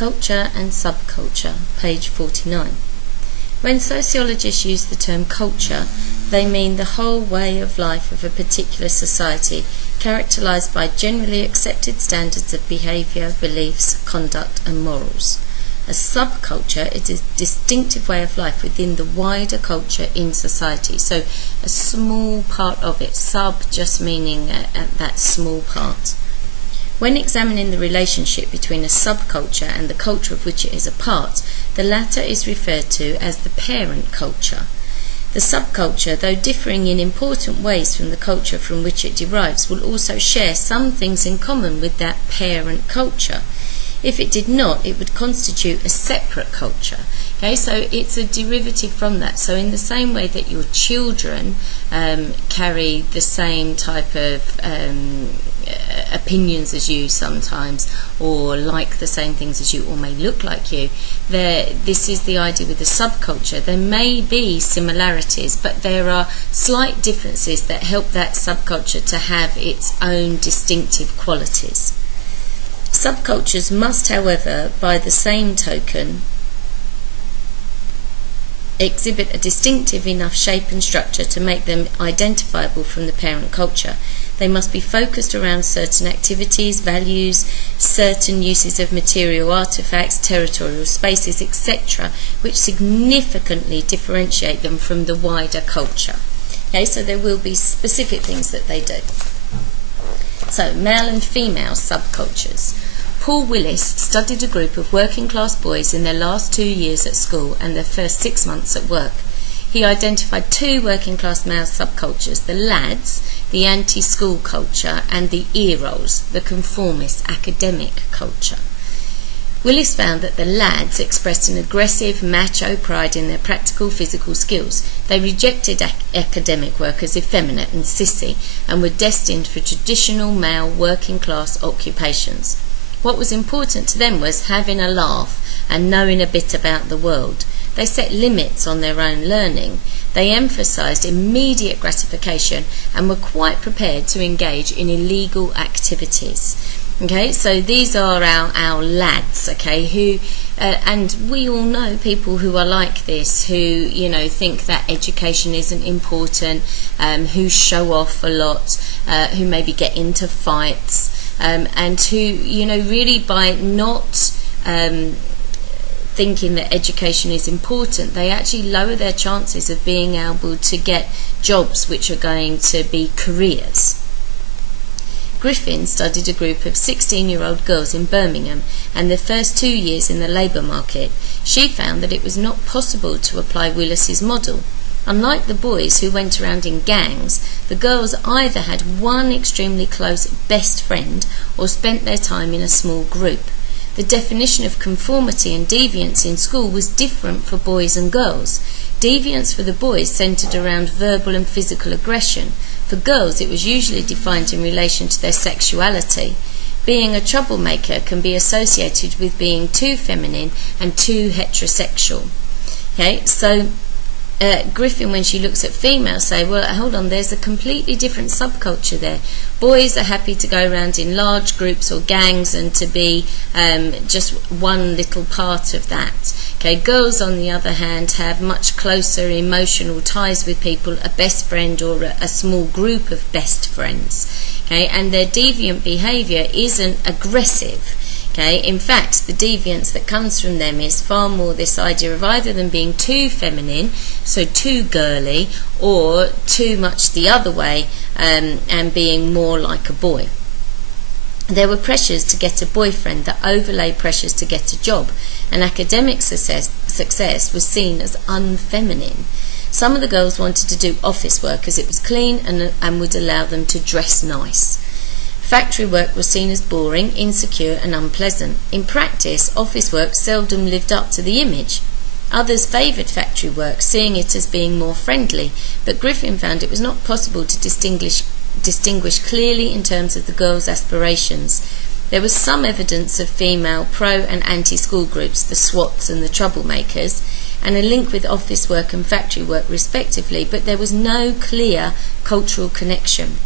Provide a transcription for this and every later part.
Culture and Subculture, page 49. When sociologists use the term culture, they mean the whole way of life of a particular society, characterized by generally accepted standards of behavior, beliefs, conduct, and morals. A subculture is a distinctive way of life within the wider culture in society. So a small part of it, sub just meaning that small part. When examining the relationship between a subculture and the culture of which it is a part, the latter is referred to as the parent culture. The subculture, though differing in important ways from the culture from which it derives, will also share some things in common with that parent culture. If it did not, it would constitute a separate culture. Okay, so it's a derivative from that. So in the same way that your children carry the same type of opinions as you sometimes, or like the same things as you, or may look like you, this is the idea with the subculture. There may be similarities, but there are slight differences that help that subculture to have its own distinctive qualities. Subcultures must, however, by the same token, exhibit a distinctive enough shape and structure to make them identifiable from the parent culture. They must be focused around certain activities, values, certain uses of material artifacts, territorial spaces, etc., which significantly differentiate them from the wider culture. Okay, so there will be specific things that they do. So, male and female subcultures. Paul Willis studied a group of working class boys in their last 2 years at school and their first 6 months at work. He identified 2 working class male subcultures: the lads, the anti-school culture, and the earolls, the conformist academic culture. Willis found that the lads expressed an aggressive, macho pride in their practical physical skills. They rejected academic work as effeminate and sissy and were destined for traditional male working class occupations. What was important to them was having a laugh and knowing a bit about the world. They set limits on their own learning. They emphasised immediate gratification and were quite prepared to engage in illegal activities. Okay, so these are our lads, okay, who, and we all know people who are like this, who, think that education isn't important, who show off a lot, who maybe get into fights, and who, really by not thinking that education is important, they actually lower their chances of being able to get jobs which are going to be careers. Griffin studied a group of 16-year-old girls in Birmingham and their first 2 years in the labour market. She found that it was not possible to apply Willis's model. Unlike the boys who went around in gangs, the girls either had one extremely close best friend or spent their time in a small group. The definition of conformity and deviance in school was different for boys and girls. Deviance for the boys centred around verbal and physical aggression. For girls, it was usually defined in relation to their sexuality. Being a troublemaker can be associated with being too feminine and too heterosexual. Okay, so Griffin, when she looks at females, say, well, hold on, there's a completely different subculture there. Boys are happy to go around in large groups or gangs and to be just one little part of that. Okay, girls, on the other hand, have much closer emotional ties with people, a best friend or a small group of best friends. Okay, and their deviant behaviour isn't aggressive. Okay, in fact, the deviance that comes from them is far more this idea of either them being too feminine, so too girly, or too much the other way, and being more like a boy. There were pressures to get a boyfriend that overlay pressures to get a job, and academic success was seen as unfeminine. Some of the girls wanted to do office work as it was clean and would allow them to dress nice. Factory work was seen as boring, insecure and unpleasant. In practice, office work seldom lived up to the image. Others favoured factory work, seeing it as being more friendly, but Griffin found it was not possible to distinguish clearly in terms of the girls' aspirations. There was some evidence of female pro and anti-school groups, the SWATs and the troublemakers, and a link with office work and factory work respectively, but there was no clear cultural connection.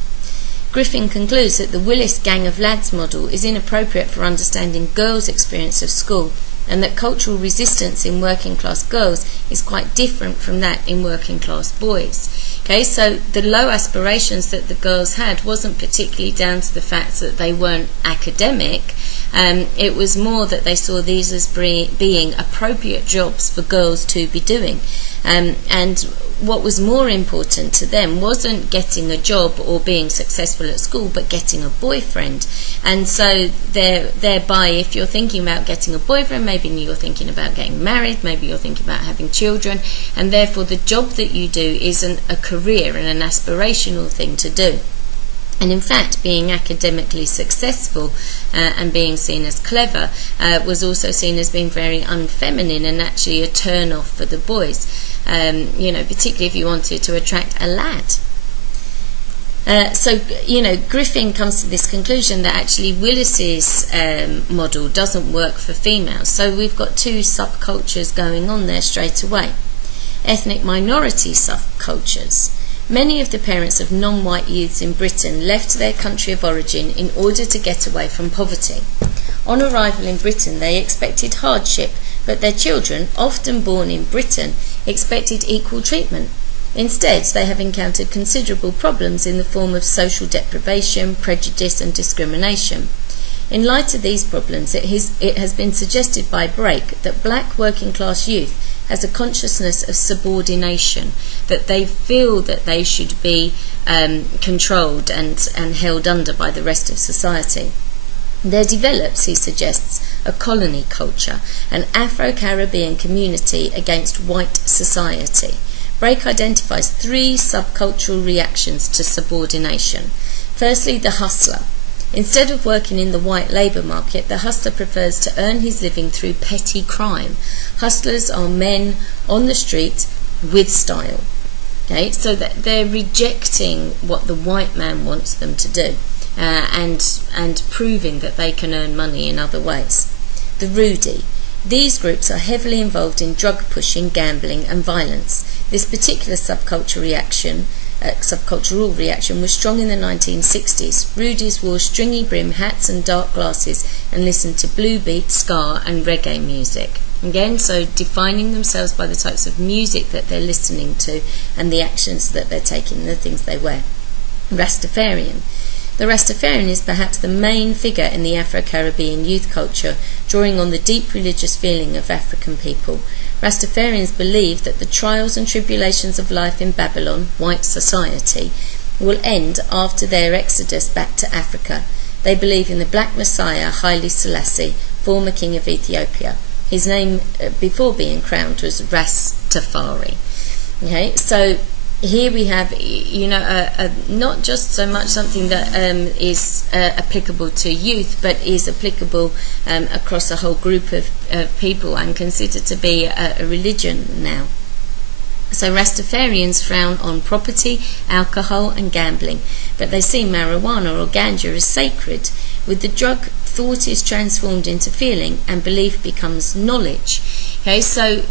Griffin concludes that the Willis gang of lads model is inappropriate for understanding girls' experience of school and that cultural resistance in working class girls is quite different from that in working class boys. Okay, so the low aspirations that the girls had wasn't particularly down to the fact that they weren't academic. It was more that they saw these as being appropriate jobs for girls to be doing. And what was more important to them wasn't getting a job or being successful at school, but getting a boyfriend. And so thereby, if you're thinking about getting a boyfriend, maybe you're thinking about getting married, maybe you're thinking about having children, and therefore the job that you do isn't a career and an aspirational thing to do. And in fact, being academically successful and being seen as clever was also seen as being very unfeminine and actually a turn-off for the boys, particularly if you wanted to attract a lad. So Griffin comes to this conclusion that actually Willis's model doesn't work for females. So we've got two subcultures going on there straight away. Ethnic minority subcultures. Many of the parents of non-white youths in Britain left their country of origin in order to get away from poverty. On arrival in Britain, they expected hardship, but their children, often born in Britain, expected equal treatment. Instead, they have encountered considerable problems in the form of social deprivation, prejudice and discrimination. In light of these problems, it has been suggested by Brake that black working class youth has a consciousness of subordination, that they feel that they should be controlled and held under by the rest of society. There develops, he suggests, a colony culture, an Afro-Caribbean community against white society. Brake identifies three subcultural reactions to subordination. Firstly, the hustler. Instead of working in the white labour market, the hustler prefers to earn his living through petty crime. Hustlers are men on the street with style. Okay, so that they're rejecting what the white man wants them to do, and proving that they can earn money in other ways. The Rudy. These groups are heavily involved in drug pushing, gambling and violence. This particular subcultural reaction was strong in the 1960s. Rudies wore stringy brim hats and dark glasses and listened to blue beat, ska and reggae music. Again, so defining themselves by the types of music that they're listening to and the actions that they're taking, the things they wear. Rastafarian. The Rastafarian is perhaps the main figure in the Afro-Caribbean youth culture, drawing on the deep religious feeling of African people. Rastafarians believe that the trials and tribulations of life in Babylon, white society, will end after their exodus back to Africa. They believe in the Black Messiah, Haile Selassie, former king of Ethiopia. His name, before being crowned, was Rastafari. Okay, so here we have, not just so much something that is applicable to youth, but is applicable across a whole group of people and considered to be a religion now. So Rastafarians frown on property, alcohol and gambling, but they see marijuana or ganja as sacred. With the drug, thought is transformed into feeling and belief becomes knowledge. Okay, so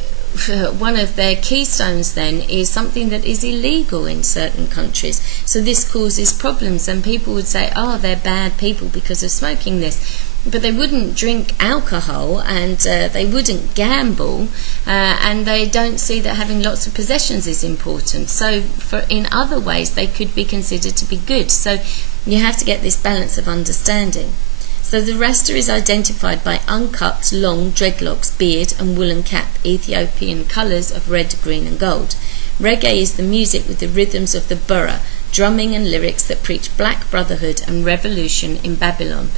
one of their keystones then is something that is illegal in certain countries. So this causes problems, and people would say, oh, they're bad people because of smoking this. But they wouldn't drink alcohol, and they wouldn't gamble, and they don't see that having lots of possessions is important. So in other ways they could be considered to be good. So you have to get this balance of understanding. So the Rasta is identified by uncut, long dreadlocks, beard and woolen cap, Ethiopian colours of red, green and gold. Reggae is the music with the rhythms of the Burra, drumming and lyrics that preach black brotherhood and revolution in Babylon.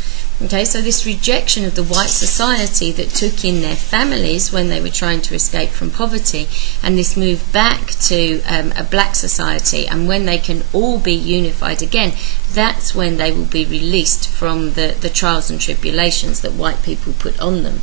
Okay, so this rejection of the white society that took in their families when they were trying to escape from poverty, and this move back to a black society, and when they can all be unified again, that's when they will be released from the trials and tribulations that white people put on them.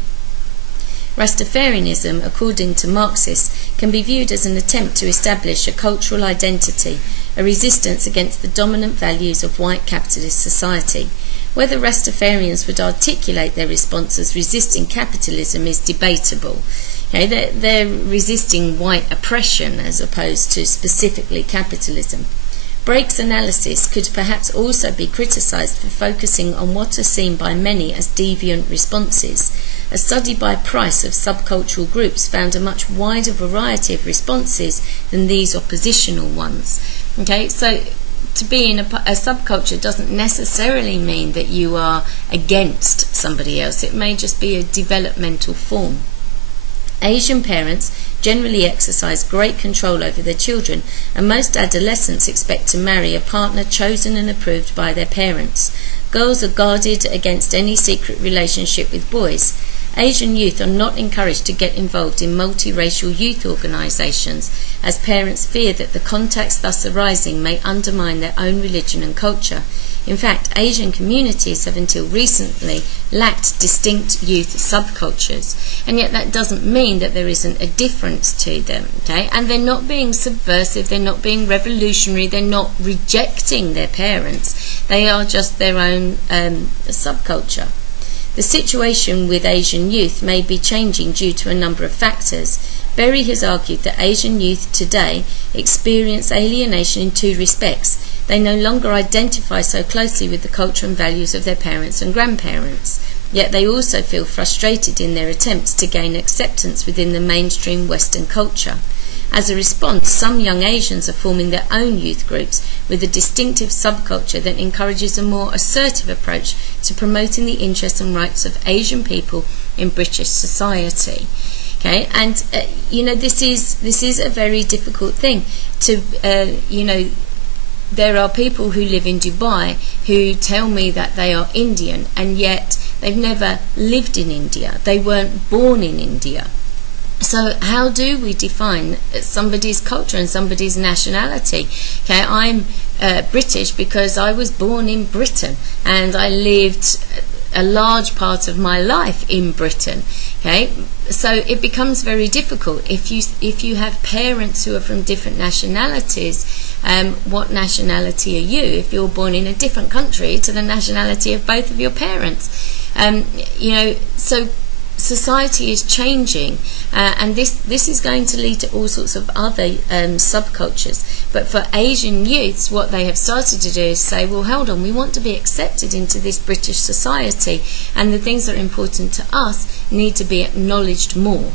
Rastafarianism, according to Marxists, can be viewed as an attempt to establish a cultural identity, a resistance against the dominant values of white capitalist society. Whether Rastafarians would articulate their response as resisting capitalism is debatable. Okay, they're resisting white oppression as opposed to specifically capitalism. Brake's analysis could perhaps also be criticised for focusing on what are seen by many as deviant responses. A study by Price of subcultural groups found a much wider variety of responses than these oppositional ones. Okay, so to be in a subculture doesn't necessarily mean that you are against somebody else. It may just be a developmental form. Asian parents generally exercise great control over their children, and most adolescents expect to marry a partner chosen and approved by their parents. Girls are guarded against any secret relationship with boys. Asian youth are not encouraged to get involved in multiracial youth organisations, as parents fear that the contacts thus arising may undermine their own religion and culture. In fact, Asian communities have until recently lacked distinct youth subcultures, and yet that doesn't mean that there isn't a difference to them, okay? And they're not being subversive, they're not being revolutionary, they're not rejecting their parents, they are just their own subculture. The situation with Asian youth may be changing due to a number of factors. Berry has argued that Asian youth today experience alienation in two respects. They no longer identify so closely with the culture and values of their parents and grandparents, yet they also feel frustrated in their attempts to gain acceptance within the mainstream Western culture. As a response, some young Asians are forming their own youth groups with a distinctive subculture that encourages a more assertive approach to promoting the interests and rights of Asian people in British society. Okay, and this is a very difficult thing to there are people who live in Dubai who tell me that they are Indian, and yet they've never lived in India. They weren't born in India. So how do we define somebody's culture and somebody's nationality? Okay, I'm British because I was born in Britain and I lived a large part of my life in Britain. Okay, so it becomes very difficult if you have parents who are from different nationalities. What nationality are you? If you're born in a different country to the nationality of both of your parents, so society is changing, and this is going to lead to all sorts of other subcultures. But for Asian youths, what they have started to do is say, well, hold on, we want to be accepted into this British society, and the things that are important to us need to be acknowledged more.